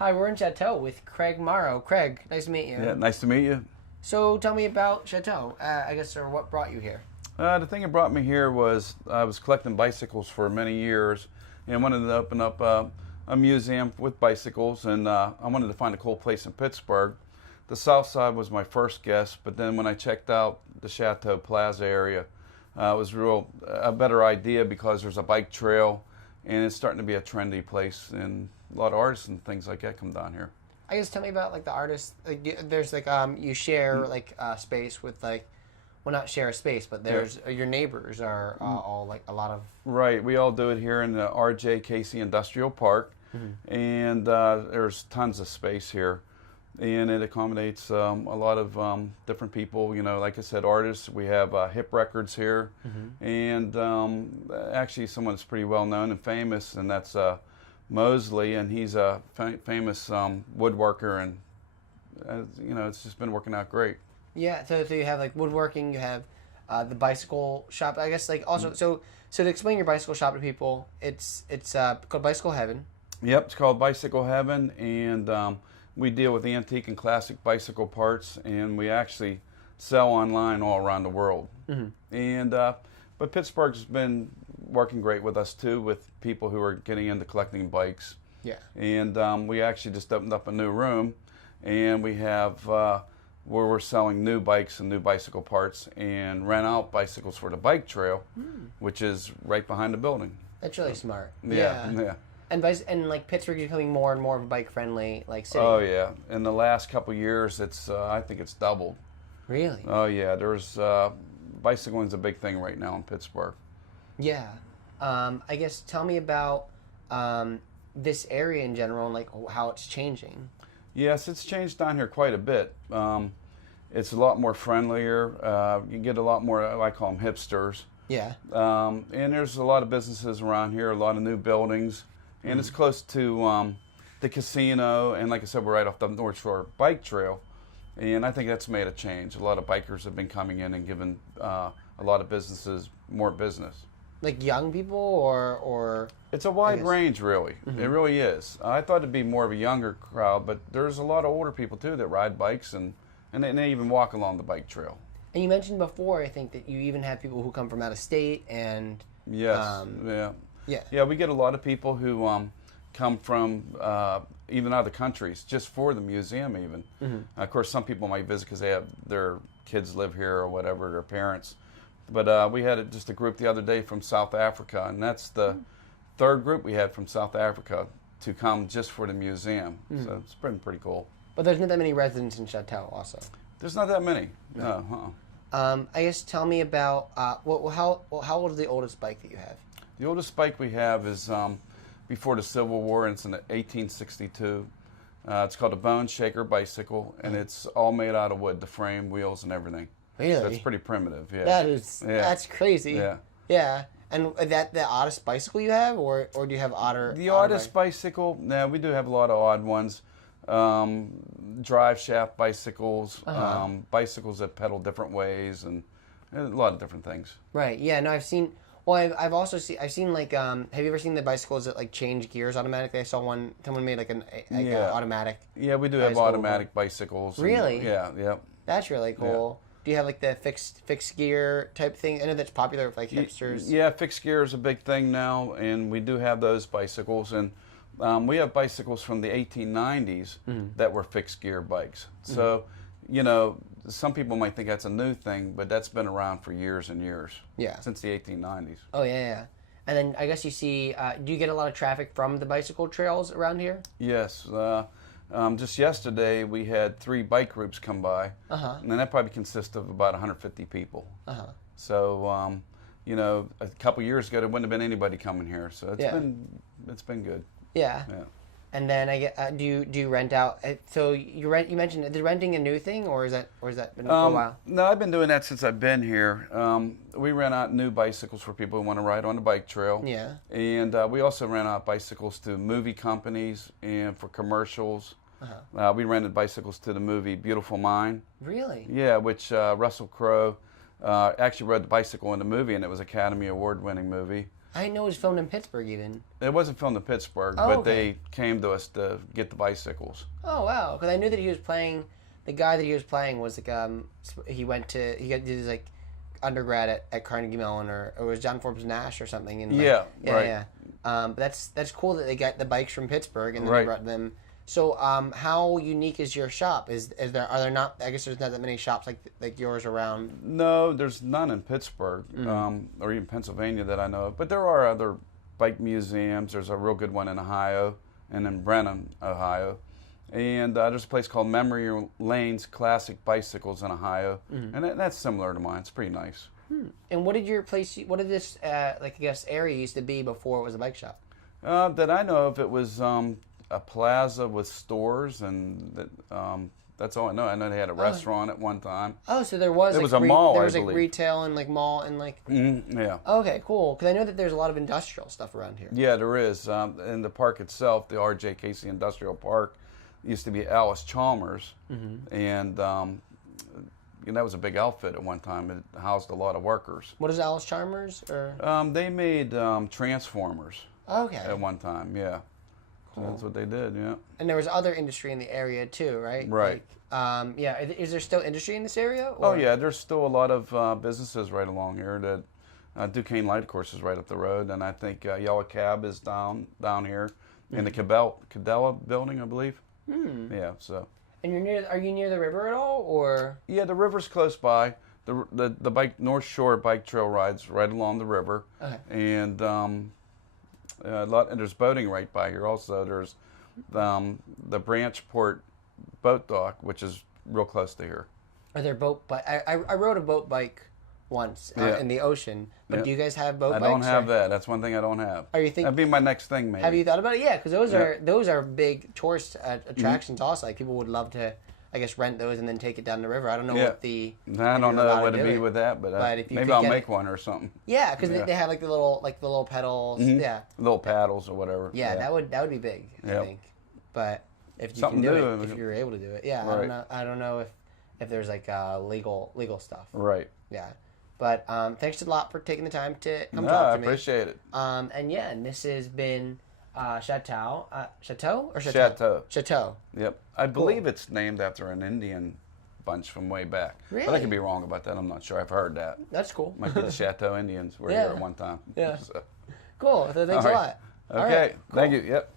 Hi, we're in Chateau with Craig Morrow. Craig, nice to meet you. Yeah, nice to meet you. So tell me about Chateau, I guess, or what brought you here? The thing that brought me here was I was collecting bicycles for many years and wanted to open up a museum with bicycles, and I wanted to find a cool place in Pittsburgh. The South Side was my first guess, but then when I checked out the Chateau Plaza area, it was a better idea because there's a bike trail and it's starting to be a trendy place, and a lot of artists and things like that come down here. I guess tell me about like the artists. Like, there's like you share like space with like, well, not share a space, but there's your neighbors are all like a lot of. Right, we all do it here in the R.J. Casey Industrial Park, and there's tons of space here, and it accommodates a lot of different people. You know, like I said, artists. We have Hip Records here, and actually someone that's pretty well known and famous, and that's Mosley, and he's a famous woodworker, and you know, it's just been working out great. Yeah, so you have like woodworking, you have the bicycle shop. I guess like also so to explain your bicycle shop to people, it's called Bicycle Heaven. Yep, it's called Bicycle Heaven, and we deal with antique and classic bicycle parts, and we actually sell online all around the world. And but Pittsburgh's been working great with us too, with people who are getting into collecting bikes. Yeah. And we actually just opened up a new room, and we have where we're selling new bikes and new bicycle parts, and rent out bicycles for the bike trail, which is right behind the building. That's really smart. Yeah. And like Pittsburgh is becoming more and more of a bike friendly like city. Oh yeah. In the last couple of years, it's I think it's doubled. Really? Oh yeah. There's bicycling's a big thing right now in Pittsburgh. Yeah. I guess tell me about this area in general and like how it's changing. Yes, it's changed down here quite a bit. It's a lot more friendlier. You get a lot more, I call them hipsters. Yeah. And there's a lot of businesses around here, a lot of new buildings. And it's close to the casino. And like I said, we're right off the North Shore Bike Trail. And I think that's made a change. A lot of bikers have been coming in and giving a lot of businesses more business. Like young people or It's a wide range, really. It really is. I thought it'd be more of a younger crowd, but there's a lot of older people too that ride bikes, and they even walk along the bike trail. And you mentioned before, I think, that you even have people who come from out of state and Yes, yeah. We get a lot of people who come from even other countries just for the museum. Even of course, some people might visit because they have their kids live here or whatever, their parents. But we had just a group the other day from South Africa, and that's the third group we had from South Africa to come just for the museum. So it's been pretty cool. But there's not that many residents in Chateau also. There's not that many. No. I guess tell me about how old is the oldest bike that you have? The oldest bike we have is before the Civil War, and it's in 1862. It's called a Bone Shaker bicycle, and it's all made out of wood, the frame, wheels, and everything. Really? So it's pretty primitive. Yeah. That's crazy. Yeah. Yeah. And that the oddest bicycle you have, or do you have odder? The oddest bicycle? No, we do have a lot of odd ones. Drive shaft bicycles, bicycles that pedal different ways, and a lot of different things. Right. Yeah. No, I've seen. Well, I've also seen like. Have you ever seen the bicycles that like change gears automatically? I saw one. Someone made like an automatic. Yeah, we do have automatic bicycles. Really? Yeah. That's really cool. Yeah. Do you have like the fixed gear type thing? I know that's popular with like hipsters. Yeah, fixed gear is a big thing now, and we do have those bicycles. And we have bicycles from the 1890s that were fixed gear bikes. So, you know, some people might think that's a new thing, but that's been around for years and years. Yeah. Since the 1890s. Oh, yeah. And then I guess you see, do you get a lot of traffic from the bicycle trails around here? Yes. Just yesterday, we had 3 bike groups come by, and that probably consists of about 150 people. So, you know, a couple years ago, there wouldn't have been anybody coming here. So it's been good. Yeah. And then I get. Do you rent out? So you mentioned, is renting a new thing, or is that been for a while? No, I've been doing that since I've been here. We rent out new bicycles for people who want to ride on the bike trail. Yeah. And we also rent out bicycles to movie companies and for commercials. We rented bicycles to the movie Beautiful Mind. Really? Yeah, which Russell Crowe actually rode the bicycle in the movie, and it was Academy Award-winning movie. I didn't know it was filmed in Pittsburgh even. It wasn't filmed in Pittsburgh, Oh, but okay. they came to us to get the bicycles. Oh wow! Because I knew that he was playing. The guy that he was playing was like he did his like undergrad at Carnegie Mellon or it was John Forbes Nash or something. And like, Yeah, right. Yeah. But that's cool that they got the bikes from Pittsburgh and then they Right. brought them. So how are you shop? Are there not? I guess there's not that many shops like yours around. No, there's none in Pittsburgh or even Pennsylvania that I know of. But there are other bike museums. There's a real good one in Ohio and in Brenham, Ohio. And there's a place called Memory Lane's Classic Bicycles in Ohio. And that's similar to mine. It's pretty nice. And what did your place? What did this like I guess area used to be before it was a bike shop? That I know of, it was a plaza with stores, and that's all I know. I know they had a restaurant at one time. Oh, so there was It was a mall, There I was like believe. retail and like mall and like. Yeah. Okay, cool. Because I know that there's a lot of industrial stuff around here. Yeah, there is. In the park itself, the R.J. Casey Industrial Park, used to be Alice Chalmers, and that was a big outfit at one time. It housed a lot of workers. What is Alice Chalmers? Or They made transformers okay, at one time. Yeah, so that's what they did. Yeah. and there was other industry in the area too, right? Right. Like, yeah. Is there still industry in this area? Oh or- yeah, there's still a lot of businesses right along here. That Duquesne Light Course is right up the road, and I think Yellow Cab is down here in the Cadella building, I believe. Yeah, so. And are you near the river at all, or? Yeah, the river's close by. The bike North Shore bike trail rides right along the river, Okay. and and there's boating right by here. Also, there's the Branchport boat dock, which is real close to here. Are there boat bike? I rode a boat bike once Yeah. in the ocean. But Yeah. do you guys have boat I bikes? don't have or- that. That's one thing I don't have. Are you think- That'd be my next thing, maybe. Have you thought about it? Yeah, because Yeah. those are big tourist attractions. Also, like people would love to, I guess, rent those and then take it down the river. I don't know Yeah. what the. I if don't you're know allowed what to it'd do be it. with that, but But if you maybe could I'll get make it- one or something. Yeah, because Yeah. they have like the little pedals. Yeah, Little paddles or whatever. yeah, that would be big. I Yep. think, but if you Something can do to do. it, if you're able to do it, yeah. Right. I don't know if there's like legal stuff. Right. Yeah, but thanks a lot for taking the time to come No, talk I to me. appreciate it. And this has been Chateau, Chateau or Chateau. Chateau. Yep. I believe it's named after an Indian bunch from way back. But I Really? could be wrong about that. I'm not sure. I've heard that. That's cool. Might be the Chateau Indians were Yeah. here at one time. Yeah. So. Cool. So thanks All a right. lot. All Okay. right, Thank cool. you. Yep.